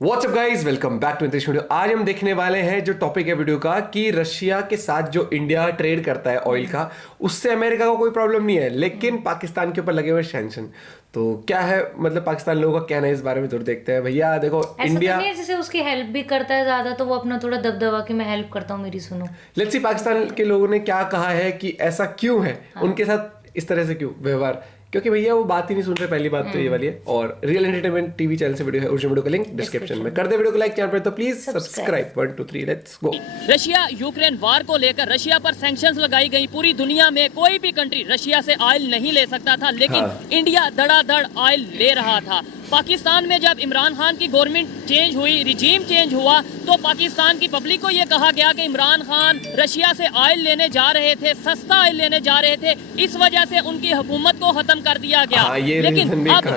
WhatsApp guys, welcome back to this video. आज हम देखने वाले हैं जो टॉपिक है वीडियो का कि रशिया के साथ जो इंडिया ट्रेड करता है ऑयल का, उससे अमेरिका को कोई प्रॉब्लम नहीं है, लेकिन पाकिस्तान के ऊपर लगे हुए सैंक्शन। तो क्या है मतलब पाकिस्तान लोगों का कहना है इस बारे में, जरूर देखते हैं। भैया देखो, इंडिया तो नहीं है जैसे उसकी हेल्प भी करता है ज्यादा, तो वो अपना थोड़ा दबदबा कि मैं हेल्प करता हूँ मेरी सुनो। लेट्स सी पाकिस्तान के लोगों ने क्या कहा है कि ऐसा क्यों है, उनके साथ इस तरह से क्यों व्यवहार, क्योंकि भैया वो बात ही नहीं सुन रहे। पहली बात तो ये वाली है। और रियल एंटरटेनमेंट टीवी चैनल से वीडियो है, उस वीडियो का लिंक डिस्क्रिप्शन में। कर दे वीडियो को लाइक, चैनल पर तो please subscribe. 1 2 3 let's go. Russia Ukraine वार को लेकर रशिया पर सैंक्शंस लगाई गई। पूरी दुनिया में कोई भी कंट्री रशिया से ऑयल नहीं ले सकता था, लेकिन इंडिया धड़ाधड़ ऑयल ले रहा था। पाकिस्तान में जब इमरान खान की गवर्नमेंट चेंज हुई, रिजीम चेंज हुआ, तो पाकिस्तान की पब्लिक को ये कहा गया कि इमरान खान रशिया से ऑयल लेने जा रहे थे, सस्ता ऑयल लेने जा रहे थे, इस वजह से उनकी हुकूमत को खत्म कर दिया गया। लेकिन अब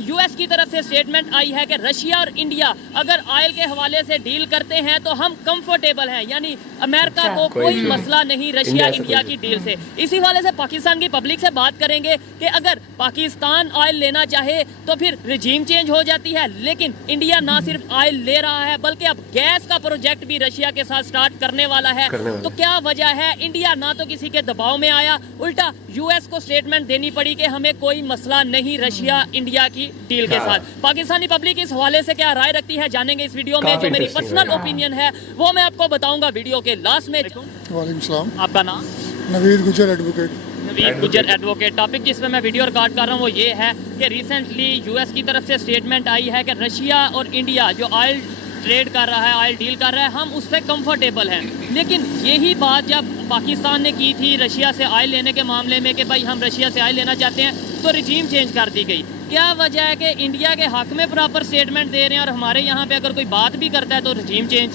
यूएस की तरफ से स्टेटमेंट आई है कि रशिया और इंडिया अगर ऑयल के हवाले से डील करते हैं तो हम कंफर्टेबल हैं, यानी अमेरिका को कोई मसला नहीं रशिया इंडिया की डील से। इसी वाले से पाकिस्तान की पब्लिक से बात करेंगे कि अगर पाकिस्तान ऑयल लेना चाहे तो फिर रिजीम चेंज हो जाती है, लेकिन इंडिया ना सिर्फ ऑयल ले रहा है बल्कि अब गैस का प्रोजेक्ट भी रशिया के साथ स्टार्ट करने वाला है। तो क्या वजह है? इंडिया ना तो किसी के दबाव में आया, उल्टा यूएस को स्टेटमेंट देनी पड़ी कि हमें कोई मसला नहीं रशिया इंडिया की डील के साथ। पाकिस्तानी पब्लिक इस हवाले से क्या राय रखती है जानेंगे इस वीडियो में। जो मेरी पर्सनल ओपिनियन है वो मैं आपको बताऊंगा वीडियो के लास्ट में। वालेकुम सलाम। आपका नाम? नवीद गुजर एडवोकेट। नवीद गुजर एडवोकेट। टॉपिक जिसमें मैं वीडियो रिकॉर्ड कर रहा हूँ वो ये है कि रिसेंटली यूएस की तरफ से स्टेटमेंट आई है कि रशिया और इंडिया जो ऑयल ट्रेड कर रहा है, ऑयल डील कर रहा है, हम उससे कंफर्टेबल हैं। लेकिन यही बात जब पाकिस्तान ने की थी रशिया से ऑयल लेने के मामले में कि भाई हम रशिया से ऑयल लेना चाहते हैं, तो रिजीम चेंज कर दी गई। क्या वजह है कि इंडिया के हक में प्रॉपर स्टेटमेंट दे रहे हैं और हमारे यहाँ पे अगर कोई बात भी करता है तो रिजीम चेंज?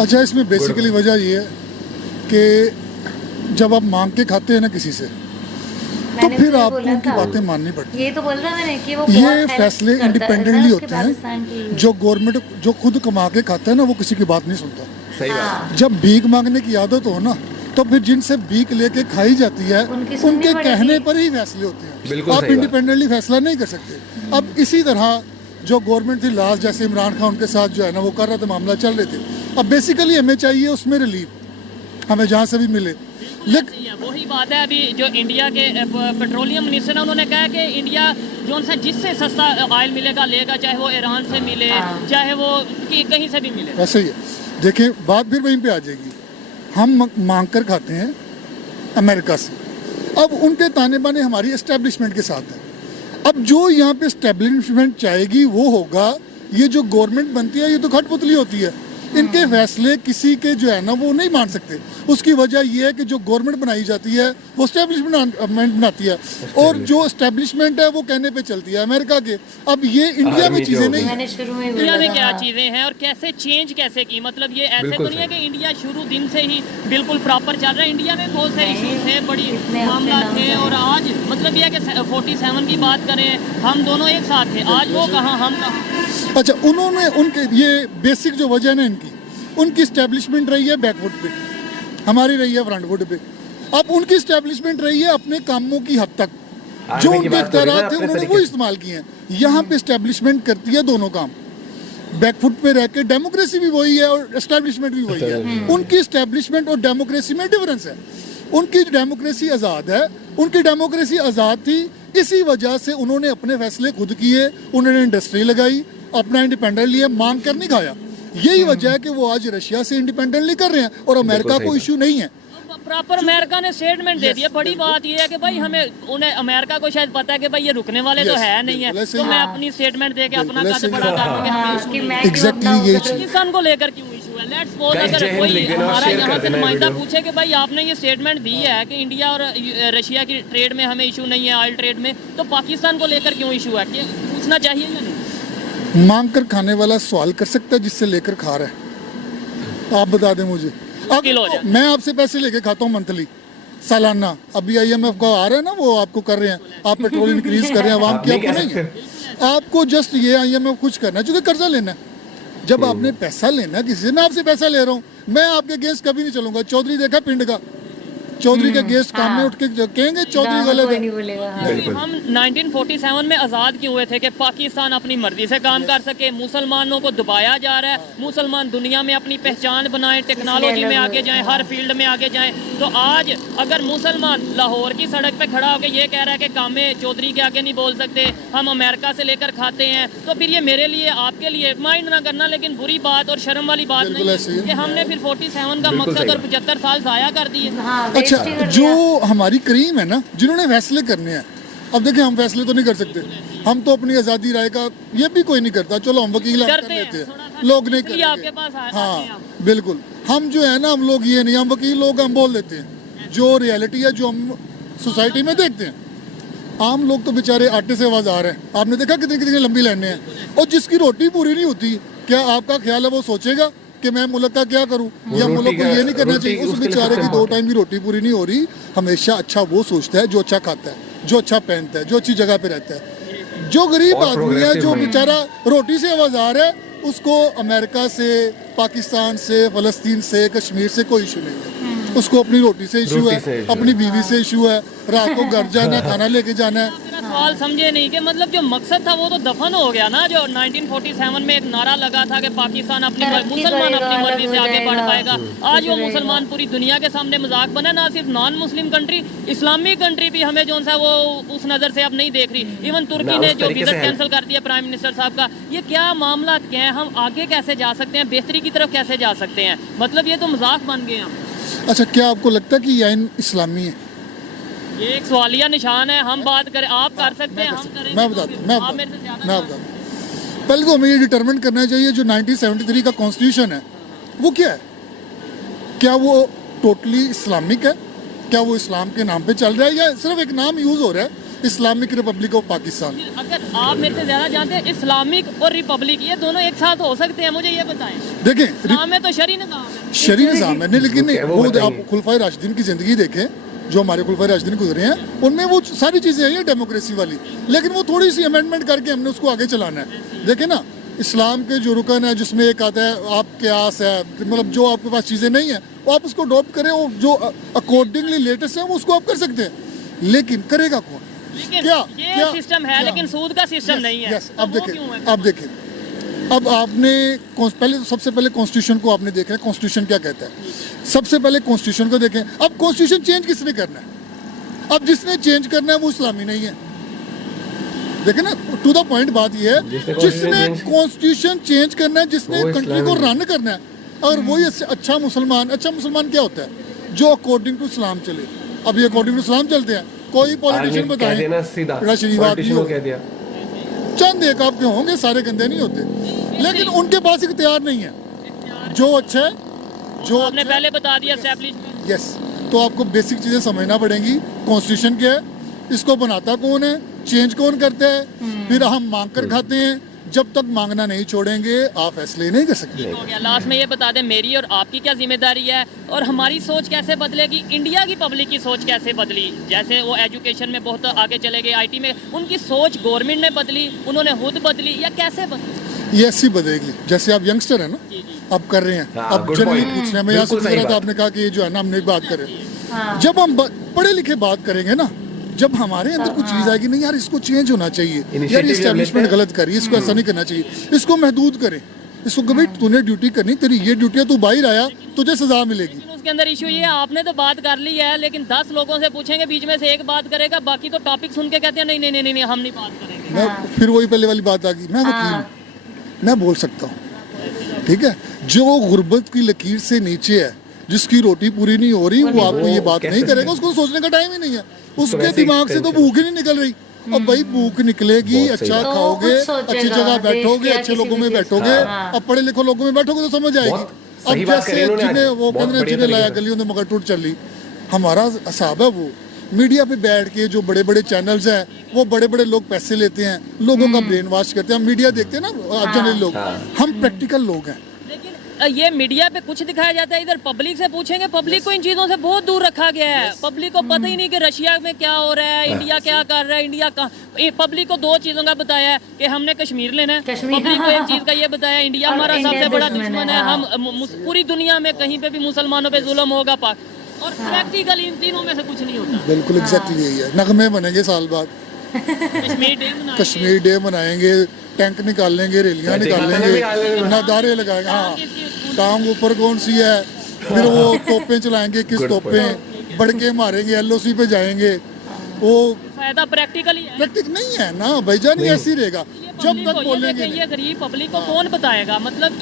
अच्छा, इसमें बेसिकली वजह ये है कि जब आप मांग के खाते हैं ना किसी से, तो फिर आपको उनकी बातें माननी पड़ती है। ये तो बोल रहा मैंने कि वो ये फैसले इंडिपेंडेंटली होते हैं। जो गवर्नमेंट जो खुद कमा के खाता है ना, वो किसी की बात नहीं सुनता। सही बात। जब भीख मांगने की आदत हो ना, तो फिर जिनसे भीख लेके खाई जाती है उनके कहने पर ही फैसले होते हैं। आप इंडिपेंडेंटली फैसला नहीं कर सकते। अब इसी तरह जो गवर्नमेंट थी लास्ट, जैसे इमरान खान उनके साथ जो है ना वो कर रहा था, मामला चल रहे थे। अब बेसिकली हमें चाहिए उसमें रिलीफ, हमें जहाँ से भी मिले। लेकिन वही बात है, अभी जो इंडिया के पेट्रोलियम मिनिस्टर है उन्होंने कहा कि इंडिया जो सा जिससे सस्ता ऑयल मिलेगा लेगा, चाहे वो ईरान से मिले चाहे वो कहीं से भी मिले। ऐसे ही है। देखिए, बात फिर वहीं पे आ जाएगी। हम मांग कर खाते हैं अमेरिका से, अब उनके ताने बाने हमारी एस्टेब्लिशमेंट के साथ है। अब जो यहाँ पे एस्टेब्लिशमेंट चाहेगी वो होगा। ये जो गवर्नमेंट बनती है ये तो खटपुतली होती है, इनके फैसले किसी के जो है ना वो नहीं मान सकते। उसकी वजह यह है कि जो गवर्नमेंट बनाई जाती है वो एस्टेब्लिशमेंट बनाती है, और जो एस्टेब्लिशमेंट है वो कहने पे चलती है अमेरिका के। अब ये इंडिया में चीजें नहीं है। इंडिया में क्या चीजें हैं और कैसे चेंज कैसे की? मतलब ये ऐसे तो नहीं है कि इंडिया शुरू दिन से ही बिल्कुल प्रॉपर चल रहा है। इंडिया में बहुत से इशूज थे, बड़ी मामला थे, और आज मतलब ये है कि 47 की बात करें, हम दोनों एक साथ थे, आज वो कहाँ हम कहाँ। अच्छा, उन्होंने उनके ये बेसिक जो वजह है ना उनकी स्टैब्लिशमेंट रही है बैकवुड पे, हमारी रही है फ्रंटवुड पे। अब उनकी स्टैब्लिशमेंट रही है अपने कामों की हद तक, जो उनके इख्तियारात थे उन्होंने वो इस्तेमाल किए हैं। यहाँ पे स्टैब्लिशमेंट करती है दोनों काम, बैकफुट पे रह के। डेमोक्रेसी भी वही है और एस्टैब्लिशमेंट भी वही है। उनकी स्टैब्लिशमेंट और डेमोक्रेसी में डिफरेंस है। उनकी डेमोक्रेसी आज़ाद है, उनकी डेमोक्रेसी आज़ाद थी, इसी वजह से उन्होंने अपने फैसले खुद किए, उन्होंने इंडस्ट्री लगाई, अपना इंडिपेंडेंट लिया, मांग कर नहीं खाया। यही वजह है कि वो आज रशिया से इंडिपेंडेंटली कर रहे हैं और अमेरिका को इशू नहीं है। प्रॉपर अमेरिका ने स्टेटमेंट दे दिया। बड़ी बात ये है कि भाई हमें उन्हें अमेरिका को शायद पता है कि भाई ये रुकने वाले तो है नहीं है, तो मैं अपनी स्टेटमेंट दे के अपना कद बड़ा कर दूंगा। एग्जैक्टली यही चीज पाकिस्तान को लेकर क्यों इशू है? लेट्स सपोज अगर कोई हमारा यहाँ से नुमाइंदा पूछे कि भाई आपने ये स्टेटमेंट दी है कि इंडिया और रशिया की ट्रेड में हमें इशू नहीं है, ऑयल ट्रेड में, तो पाकिस्तान को लेकर क्यों इशू है? पूछना चाहिए या नहीं? मांग कर खाने वाला सवाल कर सकता है जिससे लेकर खा रहा है। आप बता दें मुझे। मैं आपसे पैसे लेके खाता हूँ मंथली, सालाना। अभी IMF का आ रहा है ना, वो आपको कर रहे हैं, आप पेट्रोल इंक्रीज कर रहे हैं, आवाम की आपको नहीं है। आपको जस्ट ये IMF कुछ करना है, चूंकि कर्जा लेना है। जब आपने पैसा लेना है किसी से, मैं आपसे पैसा ले रहा हूँ, मैं आपके अगेंस्ट कभी नहीं चलूंगा। चौधरी देखा पिंड का, चौधरी के गेस्ट काम में उठ के कहेंगे चौधरी दाम गलत कोई है। नहीं बोलेगा। हाँ। बिल्कुल। हम 1947 में आज़ाद क्यों हुए थे कि पाकिस्तान अपनी मर्जी से काम कर सके, मुसलमानों को दबाया जा रहा है, मुसलमान दुनिया में अपनी पहचान बनाएं, टेक्नोलॉजी में आगे जाएं, हर फील्ड में आगे जाएं। तो आज अगर मुसलमान लाहौर की सड़क पे खड़ा होकर ये कह रहा है कि कामे चौधरी के आगे नहीं बोल सकते, हम अमेरिका से लेकर खाते हैं, तो फिर ये मेरे लिए आपके लिए माइंड ना करना, लेकिन बुरी बात और शर्म वाली बात बिल्कुल नहीं ऐसे ही है। कि हमने फिर 47 का बिल्कुल मकसद सही और 75 साल जाया कर दिए। हाँ, अच्छा, waste ही कर जो दिया। हमारी करीम है ना, जिन्होंने फैसले करने हैं, अब देखिए हम फैसले तो नहीं कर सकते, हम तो अपनी आज़ादी राय का ये भी कोई नहीं करता, चलो हम वकील हम कर डरते हैं, लेते थोड़ा हैं, सा लोग नहीं इसलिए आपके करेंगे। पास आते हैं हाँ आप। बिल्कुल, हम जो है ना, हम लोग ये नहीं, हम वकील लोग हम बोल देते हैं जो रियलिटी है, जो हम सोसाइटी में देखते हैं। आम लोग तो बेचारे आटे से आवाज आ रहे हैं, आपने देखा कितनी कितनी लंबी लाइनें हैं, और जिसकी रोटी पूरी नहीं होती, क्या आपका ख्याल है वो सोचेगा कि मैं मुल्क का क्या करूं, या रोटी मुल्क को का- ये नहीं करना रोटी चाहिए? उस उसके लिए बेचारे सबसे की 2 टाइम की रोटी पूरी नहीं हो रही, हमेशा अच्छा वो सोचता है जो अच्छा खाता है, जो अच्छा पहनता है, जो अच्छी जगह पे रहता है। जो गरीब और आदमी है, progressive जो है। बेचारा रोटी से आवाज आ रहा है, उसको अमेरिका से, पाकिस्तान से, फलस्तीन से, कश्मीर से कोई इशू नहीं है। उसको अपनी रोटी से इशू रोटी है, से issue अपनी बीवी से इशू है, रात को घर जाना है, खाना लेके जाना है। मेरा सवाल समझे नहीं कि मतलब जो मकसद था वो तो दफन हो गया ना, जो 1947 में एक नारा लगा था कि पाकिस्तान अपनी तरक्की मुसलमान करेगा, अपनी मर्जी अलग से हो आगे बढ़ जाएगा। पाएगा। आज वो मुसलमान पूरी दुनिया के सामने मजाक बने, ना सिर्फ non Muslim country, Islamic country भी हमें जो सा वो उस नज़र से अब नहीं देख रही। इवन तुर्की ना ने उस जो तरीके विजिट से कैंसिल कर दिया प्राइम मिनिस्टर साहब का, ये क्या मामला क्या है, हम आगे कैसे जा सकते हैं, बेहतरी की तरफ कैसे जा सकते हैं? मतलब ये तो मजाक बन गए हम। अच्छा, क्या आपको लगता है कि ये आइन इस्लामी है? ये एक सवालिया निशान है। हम बात करें, आप कर सकते हैं, हम करेंगे मैं तो बताता फिर हूँ, मैं आप मेरे से बताता ज़्यादा हूँ, मैं बताता हूँ। पहले तो हमें ये डिटरमिन करना चाहिए जो 1973 का कॉन्स्टिट्यूशन है वो क्या है। क्या वो टोटली इस्लामिक है? क्या वो इस्लाम के नाम पे चल रहा है, या सिर्फ एक नाम यूज हो रहा है, इस्लामिक रिपब्लिक ऑफ पाकिस्तान? अगर आप मेरे से ज्यादा जानते हैं, इस्लामिक और रिपब्लिक ये दोनों एक साथ हो सकते हैं? मुझे ये बताएं। देखें, इस्लाम में तो शरी निज़ाम है। शरी निज़ाम है नहीं, लेकिन नहीं, वो वो बताइए। आप खुलफाए राशिदीन की जिंदगी देखें, जो हमारे खुलफाए राशिदीन गुजरे हैं, उनमें वो सारी चीज़ें हैं डेमोक्रेसी वाली, लेकिन वो थोड़ी सी अमेंडमेंट करके हमने उसको आगे चलाना है। देखें ना, इस्लाम के जो रुकन है, जिसमें एक आता है आपके आस है, मतलब जो आपके पास चीज़ें नहीं है वो आप उसको अडॉप्ट करें, वो जो अकॉर्डिंगली लेटेस्ट है वो उसको आप कर सकते हैं, लेकिन करेगा कौन? लेकिन क्या ये क्या सिस्टम है, क्या? लेकिन सूद का सिस्टम नहीं है। यस, तो अब वो देखें, क्यों है? अब देखें, अब आपने पहले तो सबसे पहले कॉन्स्टिट्यूशन को आपने देखना है, कॉन्स्टिट्यूशन क्या कहता है। सबसे पहले कॉन्स्टिट्यूशन को देखें। अब कॉन्स्टिट्यूशन चेंज किसने करना है? अब जिसने चेंज करना है वो इस्लामी नहीं है। देखें ना, टू द पॉइंट बात ये है, जिसने कॉन्स्टिट्यूशन चेंज करना है, जिसने वो कंट्री को इस्लामी रन करना है, और वही अच्छा मुसलमान क्या होता है? जो अकॉर्डिंग टू इस्लाम चले। अब ये अकॉर्डिंग टू इस्लाम चलते हैं, कोई पॉलिटिशियन कह देना बताए सीधा, रशीद बात politician नहीं को कह दिया। चंद एक आपके होंगे, सारे गंदे नहीं होते, लेकिन उनके पास इख्तियार नहीं है। जो अच्छा है, जो आपने पहले बता दिया एस्टैब्लिशमेंट। यस, तो आपको बेसिक चीजें समझना पड़ेंगी। कॉन्स्टिट्यूशन क्या है, इसको बनाता कौन है, चेंज कौन करता है, फिर हम मांग कर खाते हैं। जब तक मांगना नहीं छोड़ेंगे आप फैसले नहीं कर सकते। हो गया। लास्ट में ये बता दें, मेरी और आपकी क्या जिम्मेदारी है, और हमारी सोच कैसे बदलेगी, इंडिया की पब्लिक की सोच कैसे बदली? जैसे वो एजुकेशन में बहुत आगे चले गए, आईटी में, उनकी सोच गवर्नमेंट ने बदली, उन्होंने खुद बदली, या कैसे बदली? ये ऐसी बदलेगी, जैसे आप यंगस्टर है ना, आप कर रहे हैं, हाँ, अब good जनरली point। पूछ रहे हैं। मैं यहाँ से बिल्कुल सही गुजरा था, बात। आपने कहा कि ये जो है ना, हमने बात करें, हाँ। जब हम पढ़े लिखे बात करेंगे ना, जब हमारे अंदर कुछ चीज आएगी, नहीं यार इसको चेंज होना चाहिए, यार Initiative इस्टेब्लिशमेंट लेते हैं। गलत करी, इसको ऐसा नहीं करना चाहिए, इसको महदूद करें, इसको कभी तूने ड्यूटी करनी, तेरी ये ड्यूटी है, तू बाहर आया तुझे सजा मिलेगी। लेकिन उसके अंदर इशू ये है, आपने तो बात कर ली है, लेकिन 10 लोगों से पूछेंगे, बीच में से एक बात करेगा, बाकी तो टॉपिक सुन के कहते हैं नहीं नहीं नहीं नहीं हम नहीं बात करेंगे। मैं फिर वही पहले वाली बात आ गई, मैं वकील, मैं बोल सकता हूँ, ठीक है। जो गुर्बत की लकीर से नीचे है, जिसकी रोटी पूरी नहीं हो रही, वो आपको ये बात नहीं करेगा, उसको सोचने का टाइम ही नहीं है, उसके वैसे ही दिमाग से तो भूख ही नहीं निकल रही। और भाई भूख निकलेगी, बहुत सही अच्छा बात। खाओगे, तो कुछ अच्छी सोचेगा, जगह देश बैठोगे, की या अच्छे किसी लोगों भी में चीज़ बैठोगे, हाँ। अब पढ़े लिखो लोगों में बैठोगे तो समझ आएगी। बहुत अब सही बात करी जैसे इन्होंने जिन्हें आज, वो बहुत कहते हैं बढ़िया जिन्हें लाया तरीके से। गलियों में मगर टूट चली, हमारा हिसाब है वो मीडिया पे बैठ के जो बड़े बड़े चैनल्स हैं, वो बड़े बड़े लोग पैसे लेते हैं, लोगों का ब्रेन वॉश करते हैं। हम मीडिया देखते हैं ना, जनरली लोग, हम प्रैक्टिकल लोग हैं। लेकिन ये मीडिया पे कुछ दिखाया जाता है, इधर पब्लिक से पूछेंगे, पब्लिक को इन चीज़ों से बहुत दूर रखा गया है। पब्लिक को पता ही नहीं कि रशिया में क्या हो रहा है, इंडिया क्या कर रहा है, इंडिया का। पब्लिक को 2 चीज़ों का बताया है कि हमने कश्मीर लेना है, कश्मीर। पब्लिक को एक चीज़ का ये बताया, इंडिया और हमारा इंडिया सबसे बड़ा दुश्मन है, दुश्मन है, हाँ। हम पूरी दुनिया में कहीं पे भी मुसलमानों पे जुल्म होगा, और प्रैक्टिकल इन तीनों में से कुछ नहीं होता। बिल्कुल एग्जैक्टली यही है। नगमे बनेंगे साल बाद, कश्मीर डे मनाएंगे। कश्मीर डे मनाएंगे, टैंक निकाल लेंगे, रैलियां निकाल लेंगे, नारे लगाएंगे। हाँ, टांग ऊपर कौन सी है, फिर वो तोपें चलाएंगे, किस तोपें, बड़के मारेंगे, एलओसी पे जाएंगे। वो फायदा प्रैक्टिकली है, प्रैक्टिक नहीं है ना भाईजान, ये ऐसे ही रहेगा जब पब्लिक तक को, बोलेंगे ये गरीब पब्लिक को कौन बताएगा? मतलब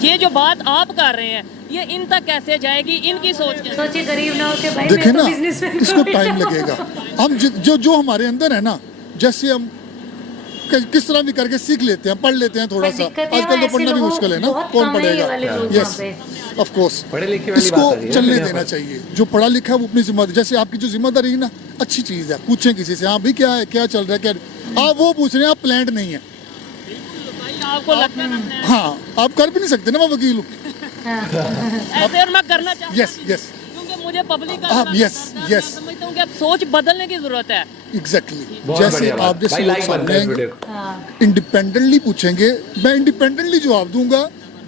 ये जो बात आप कर रहे हैं ये इन तक कैसे जाएगी? इनकी सोच क्या है? सोचिए गरीब ना होके भाई देखिए मैं तो ना, बिजनेसमैन इसको टाइम लगेगा। हम जो हमारे अंदर है ना, जैसे हम किस तरह भी करके सीख लेते हैं, पढ़ लेते हैं थोड़ा सा। आजकल तो पढ़ना भी मुश्किल है ना, कौन पढ़ेगा? Yes, of course. पढ़े लिखे वाली इसको बात आ गई है चलने यहाँ देना पर। चाहिए। जो पढ़ा लिखा है वो अपनी जिम्मेदारी, जैसे आपकी जो जिम्मेदारी है ना, अच्छी चीज है। पूछें किसी से, हाँ भाई क्या है, क्या चल रहा है, क्या आप वो पूछ रहे हैं, आप प्लान्ड नहीं है। भाई आपको लगता है ना हाँ, आप कर भी नहीं सकते ना, मैं वकील हूँ। ऐसे, और मैं करना चाहता यस हूँ, यस क्योंकि मुझे पब्लिक का हाँ, बड़ा yes, पसंद है। yes. मैं समझता हूँ कि अब सोच बदलने की जरूरत है। एग्जैक्टली। बहुत जैसे बढ़िया बात। आप जैसे भाई लोग लाइक बनता सामने है इस आएंगे, वीडियो को। हाँ इंडिपेंडेंटली पूछेंगे, मैं इंडिपेंडेंटली जवाब दूंगा,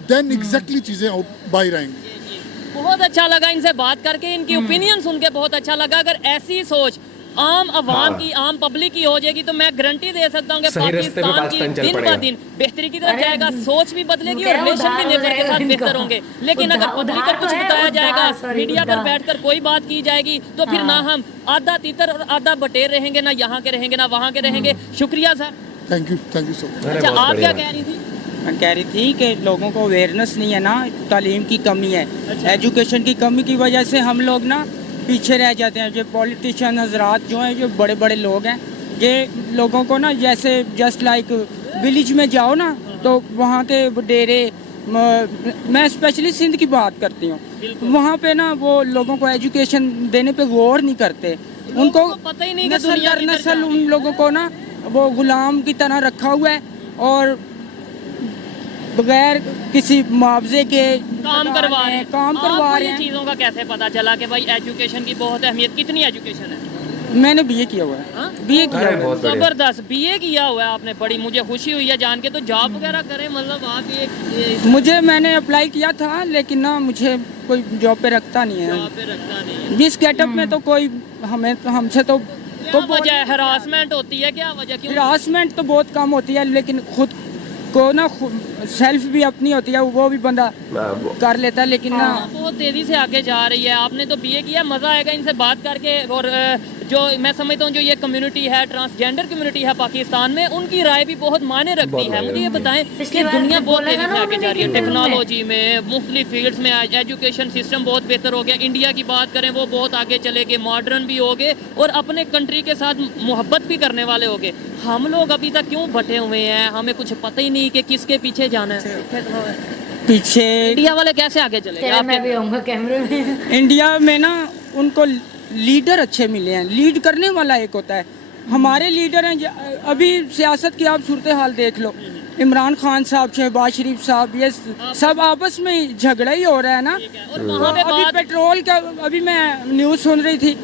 देन एग्जैक्टली चीजें बाहर आएंगी। बहुत अच्छा लगा इनसे बात करके, इनकी ओपिनियन सुन के बहुत अच्छा लगा। अगर ऐसी सोच आम आवाम हाँ। की, आम पब्लिक की हो जाएगी तो मैं गारंटी दे सकता हूँ कि सही रास्ते पे पाकिस्तान की पाकिस्तान चल दिन पड़ेगा। ब दिन बेहतरी की तरफ अरे, जाएगा, सोच भी बदलेगी और क्या रिलेशन भी उधार हो नेबर के जाएगा साथ इनका। बेहतर होंगे। लेकिन अगर उधार पब्लिक को तो कुछ है, बताया जाएगा, उधार, sorry, मीडिया पर उधार। बैठकर कोई बात की जाएगी, तो फिर ना हम आधा तीतर और आधा बटेर रहेंगे, ना यहाँ के रहेंगे ना वहाँ के रहेंगे। शुक्रिया sir. Thank you so much. अरे अच्छा, बहुत आप बढ़िया क्या बात। कह रही थी? मैं कह रही थी कि लोगों को अवेयरनेस नहीं है ना, तालीम की कमी है, एजुकेशन की कमी की वजह से हम लोग ना पीछे रह जाते हैं। जो पॉलिटिशियन हजरात जो हैं, जो बड़े बड़े लोग हैं, ये लोगों को ना, जैसे जस्ट लाइक विलेज में जाओ ना, तो वहाँ के डेरे, मैं स्पेशली सिंध की बात करती हूँ, वहाँ पे ना वो लोगों को एजुकेशन देने पे गौर नहीं करते। उनको को पता ही नहीं कि नस्ल दुनिया दर किधर नस्ल जा उन लोगों को ना वो गुलाम की तरह रखा हुआ है, और बगैर किसी मुआवजे के काम करवा रहे हैं। काम करवा आपको रहे ये हैं। चीज़ों का कैसे पता चला कि भाई एजुकेशन की बहुत अहमियत? कितनी एजुकेशन है? मैंने बीए किया हुआ हाँ? है, बीए किया अरे हुआ है। बहुत बढ़िया। जबरदस्त बीए किया हुआ है आपने, बड़ी मुझे खुशी हुई है जान के। तो जॉब वगैरह करें, मतलब आप मैंने अप्लाई किया था, लेकिन ना मुझे कोई जॉब पे रखता नहीं है। जॉब पे रखता नहीं है। इस गेटअप में तो कोई हमसे तो क्या वजह है? हरासमेंट होती है? क्या वजह? क्यों? हरासमेंट तो बहुत कम होती है, लेकिन खुद को ना सेल्फ भी अपनी होती है, वो भी बंदा कर लेता है, लेकिन ना बहुत तेजी से आगे जा रही है। आपने तो बीए किया, मजा आएगा इनसे बात करके। और जो मैं समझता हूँ जो ये कम्युनिटी है, ट्रांसजेंडर कम्युनिटी है पाकिस्तान में, उनकी राय भी बहुत मायने रखती बहुत है। मुझे ये मायने बताएं पिछली कि बार दुनिया जब बहुत बोला तेजी था से ना आगे जा रही है, उन्होंने कि टेक्नोलॉजी में, मुख्तलिफ फील्ड्स में एजुकेशन सिस्टम बहुत बेहतर हो गया। इंडिया की बात करें, वो बहुत आगे चले गए, मॉडर्न भी हो गए और अपने कंट्री के साथ मोहब्बत भी करने वाले हो गए। हम लोग अभी तक क्यों बटे हुए हैं? हमें कुछ पता ही नहीं कि किसके पीछे जाना है। पीछे इंडिया वाले कैसे आगे चले गए? तेरा मैं आपके भी आऊंगा कैमरे में। इंडिया में ना उनको लीडर अच्छे मिले हैं, लीड करने वाला एक होता है। हमारे लीडर हैं अभी सियासत की आप सूरत हाल देख लो, इमरान खान साहब, शहबाज शरीफ साहब, ये सब आपस में झगड़ा ही हो रहा है ना। और वहाँ पे अभी बात पेट्रोल का, अभी मैं न्यूज़ सुन रही थी,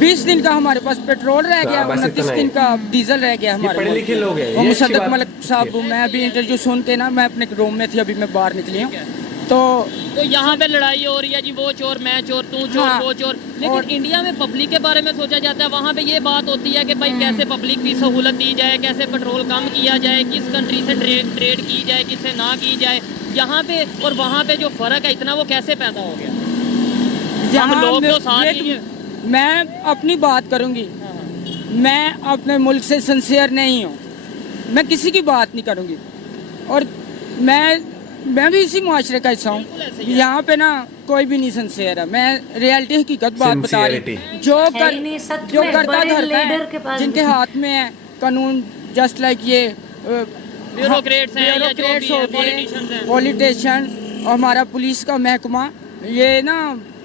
20 दिन का हमारे पास पेट्रोल रह गया, बस 29 इतना ही। दिन का डीजल रह गया हमारे पढ़े मुल्क लिखे में। लोग हैं, और ये अच्छी मुसद्दक बात मलिक साहब, मैं अभी इंटरव्यू सुन के ना, मैं अपने रूम में थी, अभी मैं बाहर निकली हूँ, तो यहाँ पे लड़ाई हो रही है जी, वो चोर मैं चोर, तू चोर हाँ। वो चोर। लेकिन और- इंडिया में पब्लिक के बारे में सोचा जाता है। वहाँ पे ये बात होती है कि भाई कैसे पब्लिक की सहूलत दी जाए, कैसे पेट्रोल कम किया जाए, किस कंट्री से ट्रेड की जाए, किससे ना की जाए। यहाँ पे और वहाँ पे जो फर्क है इतना, वो कैसे पैदा हो गया? हम जहाँ लोग तो मैं- साथ ये ही हैं। मैं अपनी बात करूंगी, मैं अपने मुल्क से सिंसियर नहीं हूँ, मैं किसी की बात नहीं करूंगी, और मैं भी इसी माशरे का हिस्सा बिल्कुल ऐसे हूँ। ही है। यहाँ पे ना कोई भी नहीं सिंसियर है, मैं रियलिटी हकीकत बात बता रही Sincerity. हूँ। है ही नहीं, सच जो में करता बड़े धरता लीडर के है, पास जिनके भी। हाथ में है कानून, जस्ट लाइक ये ब्यूरोक्रेट्स हैं या जो भी हैं, politicians हैं। पॉलिटिशियन, और हमारा पुलिस का महकमा, ये ना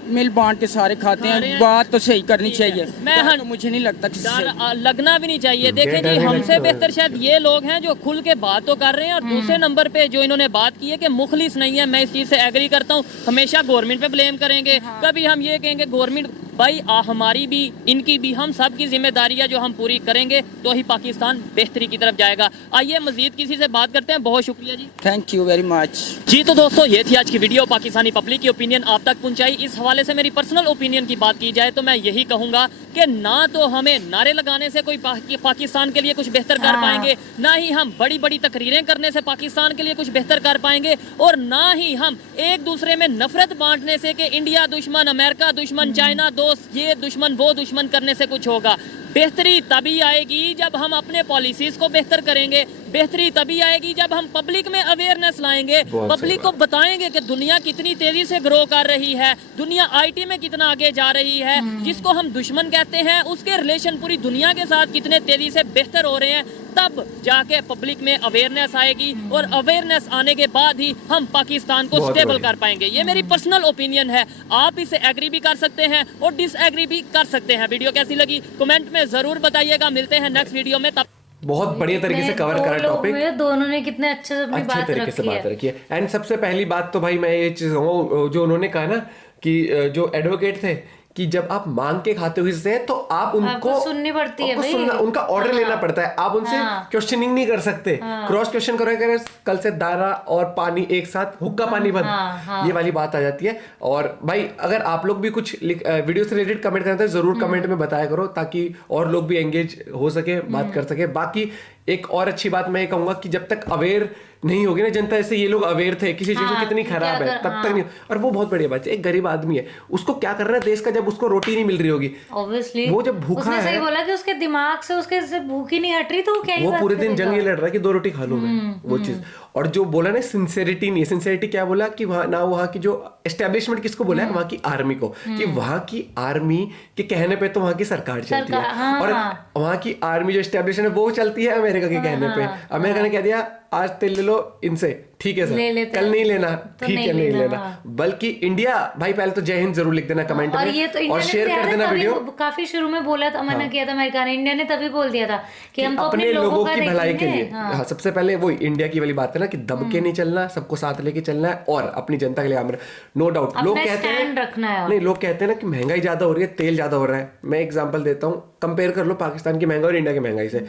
मिल बांट के सारे खाते खा रहे हैं। हैं। बात तो सही करनी चाहिए, मैं डर तो मुझे नहीं लगता किसी से। डर लगना भी नहीं चाहिए। देखें डर जी, नहीं हमसे लगता बेहतर शायद ये लोग हैं जो खुल के बात तो कर रहे हैं। और दूसरे नंबर पे जो इन्होंने बात की है कि मुखलिस नहीं है, मैं इस चीज़ से एग्री करता हूँ। हमेशा गवर्नमेंट पे ब्लेम करेंगे, कभी हम ये कहेंगे गवर्नमेंट भाई हमारी भी इनकी भी हम सब की जिम्मेदारी है जो हम पूरी करेंगे तो ही पाकिस्तान बेहतरी की तरफ जाएगा। आइए मजीद किसी से बात करते हैं। बहुत शुक्रिया जी। Thank you very much. जी तो दोस्तों ये थी आज की वीडियो, पाकिस्तानी पब्लिक की ओपिनियन आप तक पहुंचाई। इस हवाले से मेरी पर्सनल ओपिनियन की बात की जाए तो मैं यही कहूंगा कि ना तो हमें नारे लगाने से कोई पाकिस्तान के लिए कुछ बेहतर कर पाएंगे, ना ही हम बड़ी बड़ी तकरीरें करने से पाकिस्तान के लिए कुछ बेहतर कर पाएंगे, और ना ही हम एक दूसरे में नफरत बांटने से कि इंडिया दुश्मन, अमेरिका दुश्मन, चाइना दोस्त, ये दुश्मन वो दुश्मन करने से कुछ होगा। बेहतरी तभी आएगी जब हम अपने पॉलिसीज को बेहतर करेंगे, बेहतरी तभी आएगी जब हम पब्लिक में अवेयरनेस लाएंगे, पब्लिक को बताएंगे कि दुनिया कितनी तेजी से ग्रो कर रही है, दुनिया आईटी में कितना आगे जा रही है, जिसको हम दुश्मन कहते हैं उसके रिलेशन पूरी दुनिया के साथ कितने तेजी से बेहतर हो रहे हैं। तब जाके पब्लिक में अवेयरनेस आएगी और अवेयरनेस आने के बाद ही हम पाकिस्तान को स्टेबल कर पाएंगे। ये मेरी पर्सनल ओपिनियन है, आप इसे एग्री भी कर सकते हैं और डिसएग्री भी कर सकते हैं। वीडियो कैसी लगी कमेंट में जरूर बताइएगा। मिलते हैं नेक्स्ट वीडियो में, तब बहुत बढ़िया तरीके से कवर करा टॉपिक, दोनों ने कितने अच्छे तरीके से बात रखी है। एंड सबसे पहली बात तो भाई मैं ये चीज जो उन्होंने कहा ना कि जो एडवोकेट थे कि जब आप मांग के खाते हो किसी से तो आप उनको सुननी पड़ती है, उनका ऑर्डर लेना पड़ता है। आप उनसे क्वेश्चनिंग नहीं कर सकते, क्रॉस क्वेश्चन करोगे कल से दाना और पानी एक साथ, हुक्का पानी बंद, ये वाली बात आ जाती है। और भाई अगर आप लोग भी कुछ वीडियो से रिलेटेड कमेंट करते हैं जरूर कमेंट में बताया करो ताकि और लोग भी एंगेज हो सके, बात कर सके। बाकी एक और अच्छी बात मैं ये कहूंगा कि जब तक अवेयर नहीं होगी ना जनता, ऐसे ये लोग अवेयर थे कि सिचुएशन कितनी खराब है तब तक नहीं। और वो बहुत बढ़िया बात है, एक गरीब आदमी है उसको क्या करना है देश का, जब उसको रोटी नहीं मिल रही होगी ऑब्वियसली, वो जब भूखा उसने है, सही बोला कि उसके दिमाग से उसके भूख ही नहीं हट रही तो क्या ही वो बात पूरे दिन करेगा? जंग ये लड़ रहा है कि 2 रोटी खा लूं मैं, वो चीज। और जो बोला ना सिंसेरिटी नहीं, सिंसेरिटी क्या बोला कि वहां ना वहां की जो एस्टेब्लिशमेंट किसको बोला है, वहां की आर्मी को, कि वहां की आर्मी के कहने पे तो वहां की सरकार चलती है, और वहां की आर्मी जो एस्टेब्लिशमेंट है वो चलती है अमेरिका के कहने पे। अमेरिका ने कह दिया आज तेल ले लो इनसे, ठीक है सर, कल नहीं लेना, ठीक है नहीं लेना। बल्कि इंडिया भाई पहले तो जय हिंद जरूर लिख देना कमेंट में और शेयर कर देना वीडियो। काफी शुरू में बोला था, मना किया था अमेरिका ने, इंडिया ने तभी बोल दिया था कि हम तो अपने लोगों की भलाई के लिए। हाँ, सबसे पहले वो इंडिया की वाली बात है ना कि दब के नहीं चलना, सबको साथ लेके चलना है और अपनी जनता के लिए आमर। नो डाउट लोग कहते हैं रखना है, नहीं लोग कहते हैं ना कि महंगाई ज्यादा हो रही है, तेल ज्यादा हो रहा है। मैं एग्जांपल देता हूँ, कंपेयर कर लो पाकिस्तान की महंगाई और इंडिया की महंगाई से।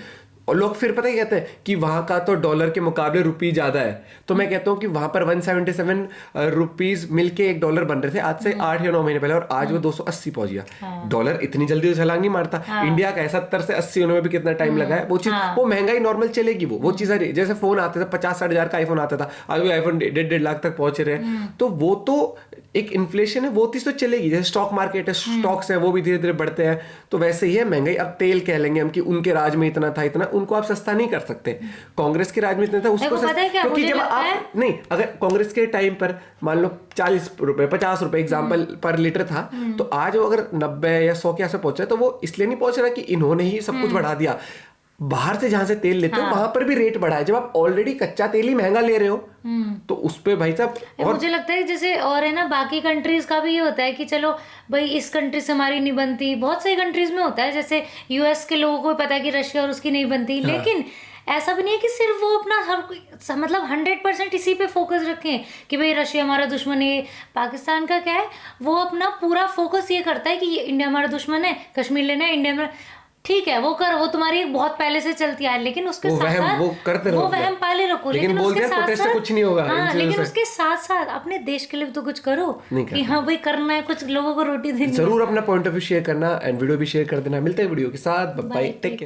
और लोग फिर पता है कहते हैं कि वहां का तो डॉलर के मुकाबले रुपी ज्यादा है, तो मैं कहता हूँ कि वहां पर 177 रुपीज मिलके $1 बन रहे थे आज से 8 या 9 महीने पहले, और आज वो 280 पहुंच गया। डॉलर इतनी जल्दी तो छलांग नहीं मारता। इंडिया का 70 से 80 होने में भी कितना टाइम लगा है। वो चीज वो महंगाई नॉर्मल चलेगी, वो चीज है। जैसे फोन आते थे 50-60 हजार का आईफोन आता था, आज भी आईफोन 1.5 लाख तक पहुंच रहे हैं, तो वो तो एक इन्फ्लेशन है, वो चीज तो चलेगी। जैसे स्टॉक मार्केट है, स्टॉक्स है, वो भी धीरे धीरे बढ़ते हैं, तो वैसे ही है महंगाई। अब तेल कह लेंगे हम कि उनके राज में इतना था, इतना उनको आप सस्ता नहीं कर सकते। कांग्रेस के राज में इतना था, उसको क्योंकि जब आप नहीं, अगर कांग्रेस के टाइम पर मान लो 40 रुपए 50 रुपए एग्जाम्पल पर लीटर था, तो आज वो अगर 90 या 100 के आसपास पहुंचा, तो वो इसलिए नहीं पहुंच रहा कि इन्होंने ही सब कुछ बढ़ा दिया। बाहर से जहां से तेल लेते हो वहां पर भी रेट बढ़ा है। जब आप ऑलरेडी कच्चा तेल ही महंगा ले रहे हो तो उस पे भाई साहब, और मुझे लगता है जैसे और है ना बाकी कंट्रीज का भी ये होता है कि चलो भाई इस कंट्री से हमारी नहीं बनती, बहुत सारी कंट्रीज में होता है। जैसे यूएस के लोगों को पता है कि रशिया और उसकी नहीं बनती, लेकिन ऐसा भी नहीं है कि सिर्फ वो अपना हर मतलब 100% इसी पे फोकस रखें कि भाई रशिया हमारा दुश्मन है। पाकिस्तान का क्या है, वो अपना पूरा फोकस ये करता है कि ये इंडिया हमारा दुश्मन है, कश्मीर लेना है इंडिया में, ठीक है वो कर, वो तुम्हारी बहुत पहले से चलती है, लेकिन उसके साथ साथ वो करते रहो, वो वहम पाले रखो, लेकिन उसके साथ साथ कुछ नहीं होगा। हाँ, लेकिन उसके साथ साथ अपने देश के लिए तो कुछ करो कि हाँ भाई करना है, कुछ लोगों को रोटी देनी। जरूर अपना पॉइंट ऑफ व्यू शेयर करना एंड वीडियो भी शेयर कर देना। मिलते हैं वीडियो के साथ, बाय, टेक केयर।